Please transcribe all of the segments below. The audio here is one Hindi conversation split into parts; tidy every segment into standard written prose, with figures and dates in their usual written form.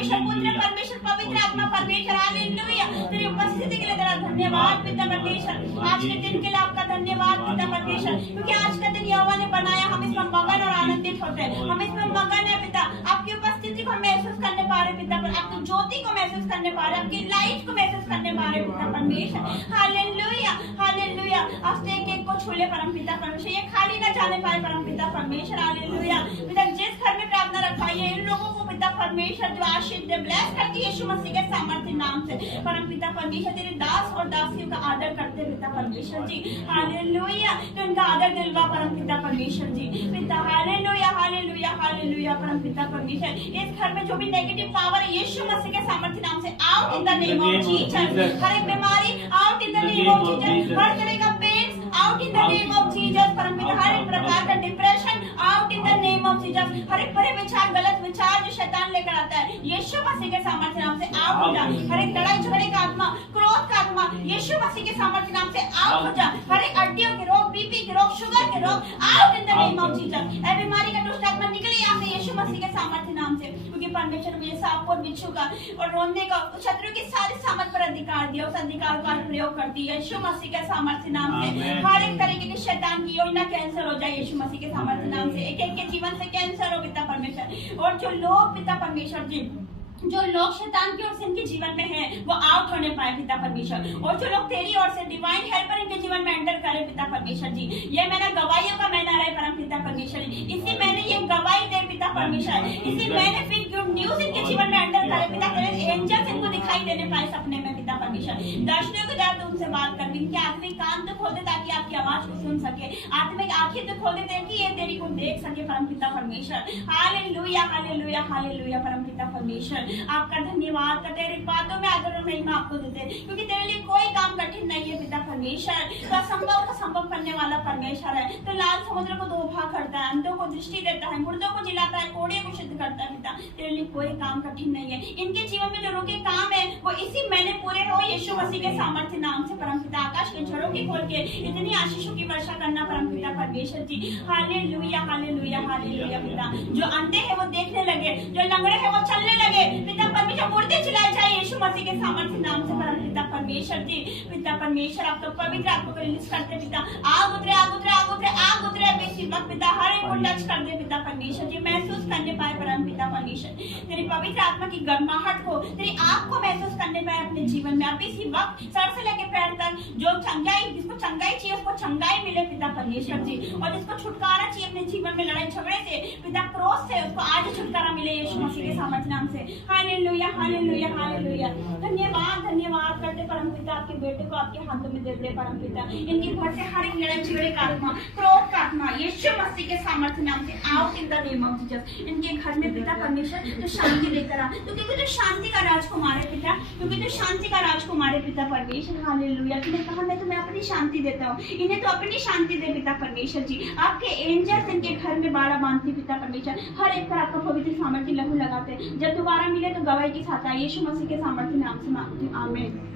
परमेश्वर, पुत्र परमेश्वर, पवित्र आत्मा परमेश्वर, हालेलुया। तेरी उपस्थिति के लिए तेरा धन्यवाद पिता परमेश्वर। आज के दिन के लिए आपका धन्यवाद पिता परमेश्वर, क्योंकि आज का दिन यहोवा ने बनाया, हम इसमें मगन और आनंदित होते हैं। हम इसमें मगन है पिता, आपकी उपस्थिति को महसूस करने पा रहे पिता, आपकी ज्योति को महसूस करने पा रहे, आपकी लाइट को महसूस करने पा रहे पिता परमेश्वर। Hallelujah hallelujah. आज एक को छूले परम पिता परमेश्वर, ये खाली ना जाने पाए परम पिता परमेश्वर। हालेलुया पिता, जिस घर में प्रार्थना रखाई है इन लोगों को पिता परमेश्वर जो आशीष दे, ब्लेस करती यीशु मसीह के सामर्थ्य नाम से परम पिता परमेश्वर। तेरे दास और दासियों का आदर करते पिता परमेश्वर जी। हालेलुया, तो इनका आदर दिलवा परम पिता परमेश्वर जी पिता। हालेलुया हालेलुया हालेलुया परम पिता परमेश्वर। इस घर में जो भी नेगेटिव पावर है यीशु मसीह के सामर्थ्य नाम से out in the name of Jesus. हर एक बीमारी out in the name of Jesus, हर तरह का pain out in the name of Jesus परम पिता। हर एक प्रकार का depression out in the name of Jesus. हर एक बुरे विचार, गलत विचार जो शैतान लेकर आता है यीशु मसीह के सामर्थ्य नाम से आउट हो जा। हर एक लड़ाई झगड़े का आत्मा, क्रोध का आत्मा यीशु मसीह के सामर्थ्य नाम से आउट हो जा। हर एक हड्डियों के रोग, बीपी के रोग, शुगर के रोग out in the name of Jesus. ए बीमारी का दुष्ट आत्मा निकले यहाँ से यीशु मसीह के सामर्थ्य नाम से, क्योंकि परमेश्वर मुझे सांप और बिच्छू का और रोने का, शत्रु की सारी सामर्थ पर अधिकार दिया, उस अधिकार का प्रयोग करती है यीशु मसीह के सामर्थ्य नाम से। हर एक तरीके की शैतान की योजना कैंसिल हो जाए यीशु मसीह के सामर्थ्य नाम से। एक एक के जीवन से कैंसिल हो पिता परमेश्वर। और जो लोग पिता परमेश्वर जी, जो लोग शैतान की ओर से इनके जीवन में है वो आउट होने पाए पिता परमेश्वर, और जो लोग तेरी ओर से डिवाइन हेल्पर इनके जीवन में एंटर करे पिता परमेश्वर जी। ये मैंने गवाहियों का महीना रहे परम पिता परमेश्वर, इसी मैंने ये गवाही दे पिता परमेश्वर, इसी मैंने फिर गुड न्यूज इनके जीवन में एंटर करे पिता। तेरे एंजल्स इनको दिखाई देने पाए सपने में पिता परमेश्वर। दर्शनों को जाकर उनसे बात कर, इनके आत्मिक कान तो खोल दे ताकि आपकी आवाज को सुन सके, आत्मिक आंखें तो खोल दे ताकि ये तेरी को देख सके परम पिता परमेश्वर। हालेलुया हालेलुया हालेलुया परम पिता परमेश्वर, आपका धन्यवाद करते हैं। बातों में आदर और महिमा आपको देते हैं, क्योंकि तेरे लिए कोई काम कठिन नहीं है पिता परमेश्वर। तो असंभव को संभव करने वाला परमेश्वर है। तो लाल समुद्र को दो भाग करता है, अंधों को दृष्टि देता है, मुर्दों को जिलाता है, कोड़े को शुद्ध करता है पिता। तेरे लिए कोई काम कठिन नहीं है। इनके जीवन में जो रुके काम है वो इसी महीने पूरे हो यीशु मसीह के सामर्थ्य नाम से परम पिता। आकाश के झरोखे की खोल के इतनी आशीषों की वर्षा करना परम पिता परमेश्वर जी। हालेलुया हालेलुया हालेलुया पिता। जो अंधे हैं वो देखने लगे, जो लंगड़े हैं वो चलने लगे पिता परमेश्वर। मुर्दे चिल्लाए जाए यीशु मसीह के सामर्थ्य नाम से परम पिता परमेश्वर जी पिता परमेश्वर। आप तो पवित्र आत्मा को रिलीज करते पिता। आग उतरे आग उतरे आग उतरे आग उतरे बेसी वक्त पिता, हर एक को टच कर दे पिता परमेश्वर जी, महसूस करने पाए परम पिता परमेश्वर। तेरी पवित्र आत्मा की गर्माहट को, तेरी आग को महसूस करने पाए अपने जीवन में। अब इसी वक्त सर से लेकर पैर तक जो चंगाई, जिसको चंगाई चाहिए उसको चंगाई मिले पिता परमेश्वर जी, और जिसको छुटकारा चाहिए अपने जीवन में लड़ाई झगड़े से पिता, क्रोध से, उसको आज छुटकारा मिले यीशु मसीह के सामर्थ्य नाम से। Hallelujah hallelujah hallelujah. धन्यवाद धन्यवाद करते परम पिता, आपके बेटे को आपके हाथों में दे दे परम पिता। इनके घर से हर एक लड़ाई झगड़े का आत्मा, क्रोध का आत्मा यीशु मसीह के सामर्थ्य नाम से out in the name of Jesus. इनके घर में पिता परमेश्वर तो शांति लेकर आ, क्योंकि तो शांति का राजकुमार है पिता, क्योंकि तो शांति का राजकुमार है पिता परमेश्वर। हालेलुया। तूने कहा मैं तुम्हें अपनी शांति देता हूँ, इन्हें तो अपनी शांति दे पिता परमेश्वर जी। आपके एंजल्स इनके घर में बाड़ा बांधते पिता परमेश्वर, हर एक पर आपका पवित्र सामर्थ्य लहू लगाते। जब दोबारा मिले तो गवाही के साथ आए यीशु मसीह के सामर्थ्य नाम से मांगती हूँ, आमीन।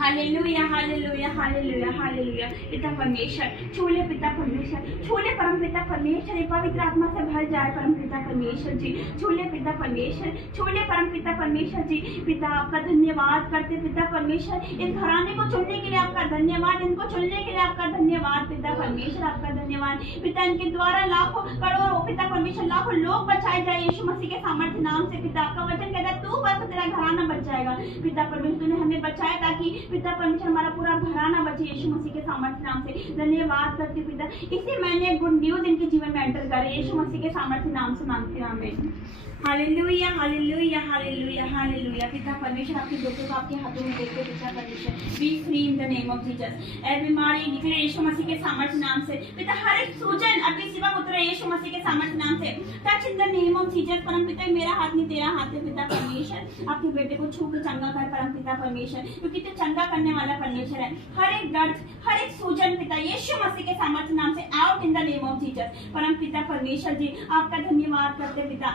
Hallelujah hallelujah hallelujah hallelujah. पिता परमेश्वर छूले पिता परमेश्वर, छूले परम पिता परमेश्वर, पवित्र आत्मा से भर जाए परम पिता परमेश्वर जी। छूले पिता परमेश्वर, छूले परम पिता परमेश्वर जी। पिता आपका धन्यवाद करते पिता परमेश्वर, इस घराने को चुनने के लिए आपका धन्यवाद, इनको चुनने के लिए आपका धन्यवाद पिता परमेश्वर, आपका धन्यवाद पिता। इनके द्वारा लाखों करोड़ों पिता परमेश्वर, लाखों लोग बचाए जाए यीशु मसीह के सामर्थ्य नाम से पिता। आपका वचन कहता है तू बस तेरा घराना बच जाएगा पिता परमेश्वर। तूने हमें बचाया ताकि पिता परमेश्वर हमारा पूरा घराना बचे यीशु मसीह के सामर्थ्य नाम से। धन्यवाद करते पिता, इसी मैंने गुड न्यूज इनके जीवन में एंटर करे यीशु मसीह के सामर्थ्य नाम से मांगते हैं, आमीन। Hallelujah hallelujah hallelujah hallelujah. पिता परमेश्वर आपके बेटे को आपके हाथों में देते पिता परमेश्वर, be free in the name of Jesus. ए बीमारी निकले यीशु मसीह के सामर्थ्य नाम से पिता। हर एक सूजन अभी सिवा उतरे यीशु मसीह के सामर्थ्य नाम से। Touch in the name of Jesus परम पिता। मेरा हाथ नहीं तेरा हाथ है पिता परमेश्वर, आपके बेटे को छू के चंगा कर परम पिता परमेश्वर, क्योंकि तू चंगा करने वाला परमेश्वर है। हर एक दर्द, हर एक सूजन पिता यीशु मसीह के सामर्थ्य नाम से out in the name of Jesus परम पिता परमेश्वर जी। आपका धन्यवाद करते पिता।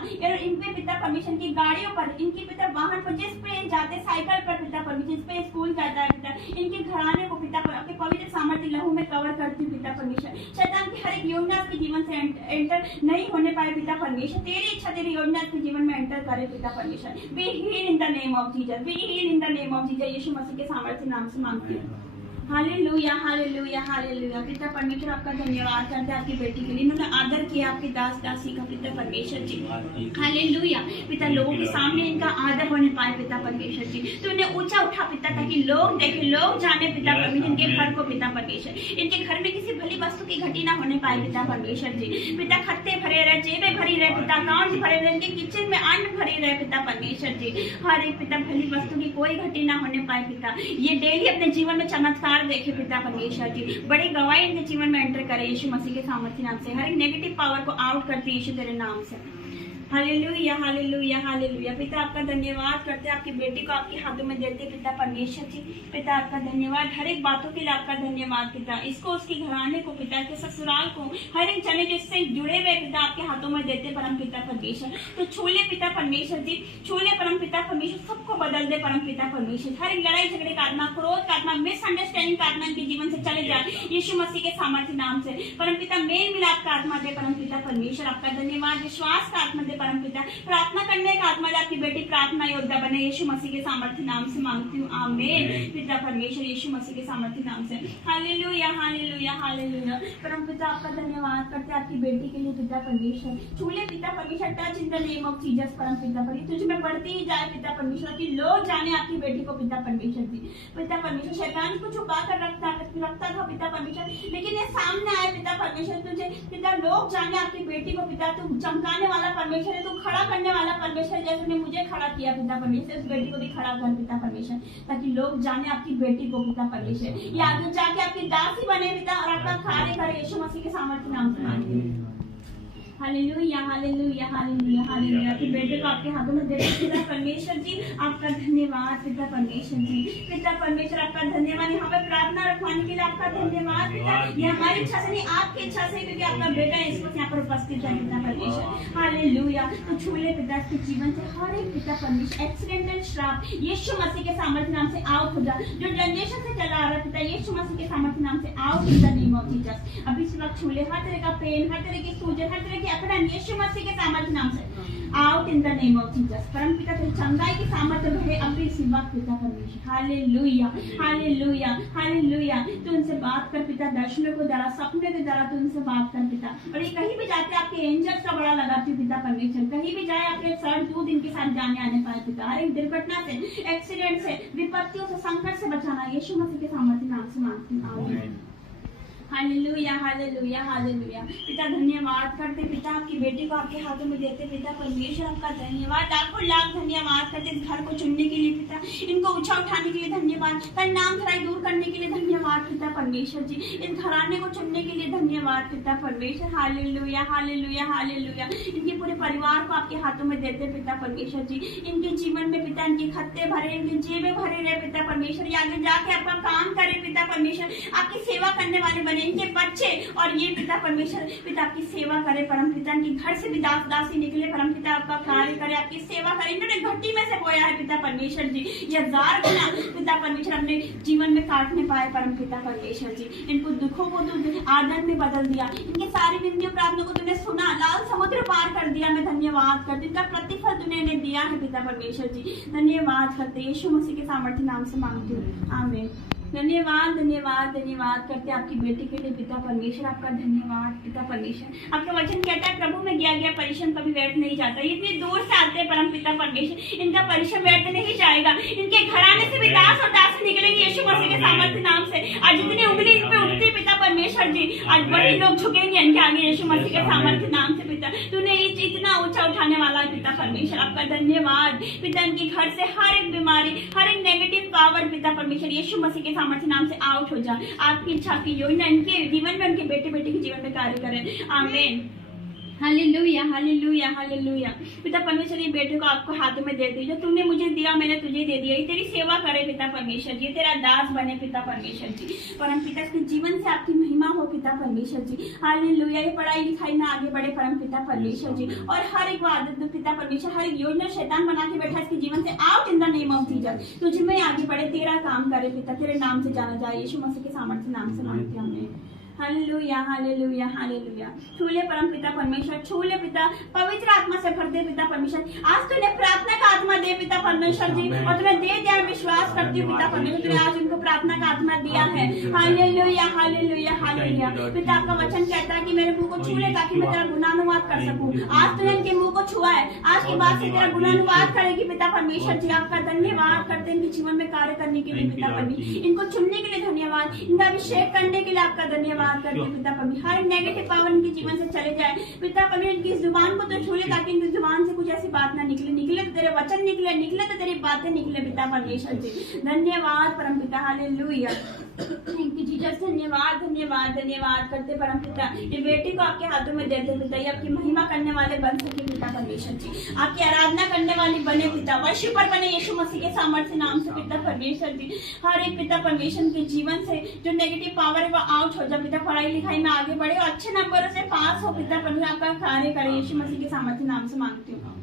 इनके पिता परमेश्वर की गाड़ियों पर, इनकी पिता वाहन पर, जिस पे जाते साइकिल पर पिता परमेश्वर, जिस पे स्कूल जाता है पिता, इनके घराने को पिता आपके पवित्र सामर्थ्य लहू में कवर करती पिता परमेश्वर। शैतान की हर एक योजना आपके जीवन से एंटर नहीं होने पाए पिता परमेश्वर। तेरी इच्छा तेरी योजना आपके जीवन में एंटर करे पिता परमेश्वर। Be heal in the name of Jesus, be heal in the name of Jesus. यीशु मसीह के सामर्थ्य नाम से मांगती हूँ। Hallelujah hallelujah hallelujah. पिता परमेश्वर आपका धन्यवाद करते हैं आपकी बेटी के लिए, इन्होंने आदर किया आपकी दास दासी का पिता परमेश्वर जी। हालेलुया पिता, लोगों के सामने इनका आदर होने पाए पिता परमेश्वर जी। तो इन्हें ऊंचा उठा पिता, ताकि लोग देखें, लोग जाने पिता परमेश्वर इनके घर को पिता परमेश्वर। इनके घर में किसी भली वस्तु की घटी ना होने पाए पिता परमेश्वर जी। पिता खत्ते भरे रहे, जेबें भरी रहे पिता, अकाउंट भरे रहे, इनके किचन में अन्न भरे रहे पिता परमेश्वर जी। हर एक पिता भली वस्तु की कोई घटी ना होने पाए पिता। ये डेली अपने जीवन में चमत्कार देखे पिता परमेश्वर जी। बड़ी गवाही इनके जीवन में एंटर करे यीशु मसीह के सामर्थ्य नाम से। हर एक नेगेटिव पावर को आउट करती यीशु तेरे नाम से। Hallelujah hallelujah hallelujah. पिता आपका धन्यवाद करते हैं, आपकी बेटी को आपके हाथों में देते पिता परमेश्वर जी। पिता आपका धन्यवाद, हर एक बातों के लिए आपका धन्यवाद पिता। इसको, उसके घराने को पिता, के ससुराल को, हर एक जने जिससे जुड़े हुए पिता आपके हाथों में देते परम पिता परमेश्वर। तो छूले पिता परमेश्वर जी, छूले परम पिता परमेश्वर, सबको बदल दे परम पिता परमेश्वर। हर एक लड़ाई झगड़े का आत्मा, क्रोध का आत्मा, मिसअंडरस्टैंडिंग का आत्मा इनके जीवन से चले जाए यीशु मसीह के सामर्थ्य नाम से। परम पिता मेल मिलाप का आत्मा दे परम पिता परमेश्वर। आपका धन्यवाद, विश्वास का आत्मा दे परम पिता, प्रार्थना करने का आत्मा दे। आपकी बेटी प्रार्थना योद्धा बने यीशु मसीह के सामर्थ्य नाम से मांगती हूँ, आमीन पिता परमेश्वर, यीशु मसीह के सामर्थ्य नाम से। Hallelujah hallelujah hallelujah. परम पिता आपका धन्यवाद करते हैं आपकी बेटी के लिए पिता परमेश्वर। छूले पिता परमेश्वर, touch in the name of Jesus परम पिता परमेश्वर। तुझ में बढ़ती ही जाए पिता परमेश्वर, कि लोग जाने आपकी बेटी को पिता परमेश्वर जी। पिता परमेश्वर, शैतान को छुपा कर रखता था पिता परमेश्वर, लेकिन ये सामने आए पिता परमेश्वर। तुझे पिता लोग जाने आपकी बेटी को पिता, तू चमकाने वाला परमेश्वर है, तू खड़ा करने वाला परमेश्वर। जैसे ने मुझे खड़ा किया पिता परमेश्वर, इस बेटी को भी खड़ा कर पिता परमेश्वर, ताकि लोग जाने आपकी बेटी को पिता परमेश्वर। ये आगे जाके आपकी दासी बने पिता, और आपका कार्य करे यीशु मसीह के सामर्थ्य नाम से मांगती हूँ। Hallelujah hallelujah hallelujah hallelujah. कि बेटे को आपके हाथों में देते पिता परमेश्वर जी, आपका धन्यवाद पिता परमेश्वर जी। पिता परमेश्वर आपका धन्यवाद, यहाँ पे प्रार्थना रखवाने के लिए आपका धन्यवाद पिता। ये हमारी इच्छा से नहीं, आपकी इच्छा से, क्योंकि आपका बेटा इसको यहाँ पर उपस्थित है पिता परमेश्वर। हालेलुया। तो छूले पिता इसके जीवन से हर एक पिता परमेश्वर एक्सीडेंटल श्राप यीशु मसीह के सामर्थ्य नाम से आउट हो जा। जो जनरेशन से चला आ रहा पिता, यीशु मसीह के सामर्थ्य नाम से out in the name of Jesus. अभी इस वक्त छूले हर तरह का पेन, हर तरह की सूजन, हर तरह की अकड़न यीशु मसीह के सामर्थ्य नाम से out in the name of Jesus. परम पिता तेरी चंगाई की सामर्थ्य बढ़े अभी इसी वक्त पिता परमेश्वर। Hallelujah hallelujah hallelujah. तू उनसे बात कर पिता, दर्शनों को द्वारा, सपने के द्वारा तू उनसे बात कर पिता। और ये कहीं भी जाते आपके एंजल्स का बड़ा लगाती हूँ पिता परमेश्वर। कहीं भी जाए आपके सर दूध इनके साथ जाने आने पाए पिता। हर एक दुर्घटना से, एक्सीडेंट से, विपत्तियों से, संकट से बचाना यीशु मसीह के सामर्थ्य नाम से मांगती हूँ, आमीन। Hallelujah hallelujah hallelujah. पिता धन्यवाद करते पिता, आपकी बेटी को आपके हाथों में देते पिता परमेश्वर। आपका धन्यवाद, लाखों लाख धन्यवाद करते इस घर को चुनने के लिए पिता, इनको ऊंचा उठाने के लिए धन्यवाद, परिणाम खराई दूर करने के लिए धन्यवाद पिता परमेश्वर जी। इस घराने को चुनने के लिए धन्यवाद पिता परमेश्वर। Hallelujah hallelujah hallelujah. इनके पूरे परिवार को आपके हाथों में देते पिता परमेश्वर जी। इनके जीवन में पिता इनके खत्ते भरे, इनके जेबें भरे रहे पिता परमेश्वर। आगे जाके आपका काम करे पिता परमेश्वर, आपकी सेवा करने वाले बने इनके बच्चे, और ये पिता परमेश्वर पिता आपकी सेवा करे परम पिता। इनके घर से भी दास दासी निकले परम पिता, आपका कार्य करे, आपकी सेवा करे। इन्होंने घटी में से बोया है पिता परमेश्वर जी, ये 1000 गुना पिता परमेश्वर अपने जीवन में काटने पाए परम पिता परमेश्वर जी। इनको दुखों को तूने आदर में बदल दिया, इनके सारी विनतियों प्रार्थना को तूने सुना, लाल समुद्र पार कर दिया। मैं धन्यवाद करती, इनका प्रतिफल तूने इन्हें दिया है पिता परमेश्वर जी। धन्यवाद करते यीशु मसीह के सामर्थ्य नाम से मांगती हूँ, आमीन। धन्यवाद धन्यवाद धन्यवाद करते आपकी बेटी के लिए पिता परमेश्वर। आपका धन्यवाद पिता परमेश्वर। आपका वचन कहता है प्रभु में गया गया परिश्रम कभी व्यर्थ नहीं जाता। ये इतनी दूर से आते हैं परम पिता परमेश्वर, इनका परिश्रम व्यर्थ नहीं जाएगा। इनके घराने से भी दास और दासी निकलेंगे यीशु मसीह के सामर्थ्य नाम से। आज जितनी उंगली इन पे उठती पिता परमेश्वर जी, आज वही लोग झुकेंगे इनके आगे यीशु मसीह के सामर्थ्य नाम से पिता। तूने इतना ऊंचा उठाने वाला है पिता परमेश्वर। आपका धन्यवाद पिता। इनके घर से हर एक बीमारी, हर एक नेगेटिव पावर पिता परमेश्वर यीशु मसीह के सामर्थ्य नाम से आउट हो जा। आपकी इच्छा की योजना इनके जीवन में, उनके बेटे बेटे के जीवन में कार्य करे, आमीन। Hallelujah hallelujah hallelujah. पिता परमेश्वर ये बेटे को आपको हाथों में दे दी, जो तूने मुझे दिया मैंने तुझे दे दिया। ये तेरी सेवा करे पिता परमेश्वर जी, तेरा दास बने पिता परमेश्वर जी। परम पिता इसके जीवन से आपकी महिमा हो पिता परमेश्वर जी। हालेलुया। ये पढ़ाई लिखाई में आगे बढ़े परम पिता परमेश्वर जी, और हर एक आदत पिता परमेश्वर, हर एक योजना शैतान बना के बैठा इसके जीवन से out in the name of Jesus. तुझ में आगे बढ़े, तेरा काम करे पिता, तेरे नाम से जाना जाए यीशु मसीह के सामर्थ्य नाम से मांगते हैं। Hallelujah hallelujah hallelujah. छूले परम पिता परमेश्वर, छूले पिता, पवित्र आत्मा से भर दे पिता परमेश्वर। आज तूने प्रार्थना का आत्मा दे पिता परमेश्वर जी, और तूने दे दिया, विश्वास करती हूँ पिता परमेश्वर, तूने आज उनको प्रार्थना का आत्मा दिया है। Hallelujah hallelujah hallelujah. पिता आपका वचन कहता है कि मेरे मुंह को छू ले ताकि मैं तेरा गुणानुवाद कर सकूं। आज तूने इनके मुंह को छुआ है, आज के बाद से तेरा गुणानुवाद करेगी पिता परमेश्वर जी। आपका धन्यवाद करते हैं इनके जीवन में कार्य करने के लिए पिता परमेश्वर, इनको चुनने के लिए धन्यवाद, इनका अभिषेक करने के लिए आपका धन्यवाद करते हैं पिता परमेश्वर। हर नेगेटिव पावर इनके जीवन से चले जाए पिता परमेश्वर। इनकी जुबान को तो छू ले ताकि इनकी जुबान से कुछ ऐसी बात ना निकले, निकले तो तेरे वचन निकले, निकले तो तेरी बातें निकले पिता परमेश्वर जी। धन्यवाद परम पिता, हालेलुया, थैंक यू जीसस। धन्यवाद धन्यवाद धन्यवाद करते परम पिता, ये बेटी को आपके हाथों में देते पिता, ये आपकी महिमा करने वाले बन सके पिता परमेश्वर जी, आपकी आराधना करने वाली बने पिता, वर्शिपर बने यीशु मसीह के सामर्थ्य नाम से पिता परमेश्वर जी। हर एक पिता परमेश्वर के जीवन से जो नेगेटिव पावर है वो आउट हो जाए पिता, पढ़ाई लिखाई में आगे बढ़े और अच्छे नंबरों से पास हो पिता परमेश्वर, आपका कार्य करे यीशु मसीह के सामर्थ्य नाम से मांगती हूँ।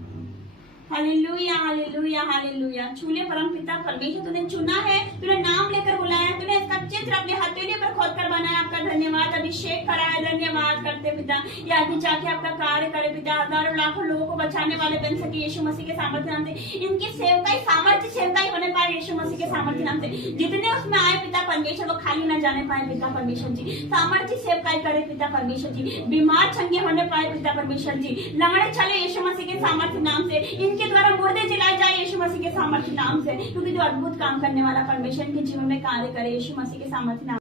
Hallelujah hallelujah hallelujah. छूले परम पिता परमेश्वर, तूने चुना है, तूने नाम लेकर बुलाया, तूने इसका चित्र अपने हथेली पर खोद कर बनाया, आपका धन्यवाद, अभिषेक कराया, धन्यवाद करते पिता। ये आगे जाके आपका कार्य करे पिता, हजारों लाखों लोगों को बचाने वाले बन सके यीशु मसीह के सामर्थ्य नाम से, इनकी सेवकाई सामर्थ्य सेवकाई होने पाए यीशु मसीह के सामर्थ्य नाम से। जितने उसमें आए पिता परमेश्वर वो खाली न जाने पाए पिता परमेश्वर जी, सामर्थ्य सेवकाई करे पिता परमेश्वर जी। बीमार चंगे होने पाए पिता परमेश्वर जी, लंगड़े चले यीशु मसीह के सामर्थ्य नाम से, के द्वारा मुर्दे जलाए जाए यीशु मसीह के सामर्थ्य नाम से, क्योंकि जो अद्भुत काम करने वाला परमेश्वर के जीवन में कार्य करे यीशु मसीह के सामर्थ्य नाम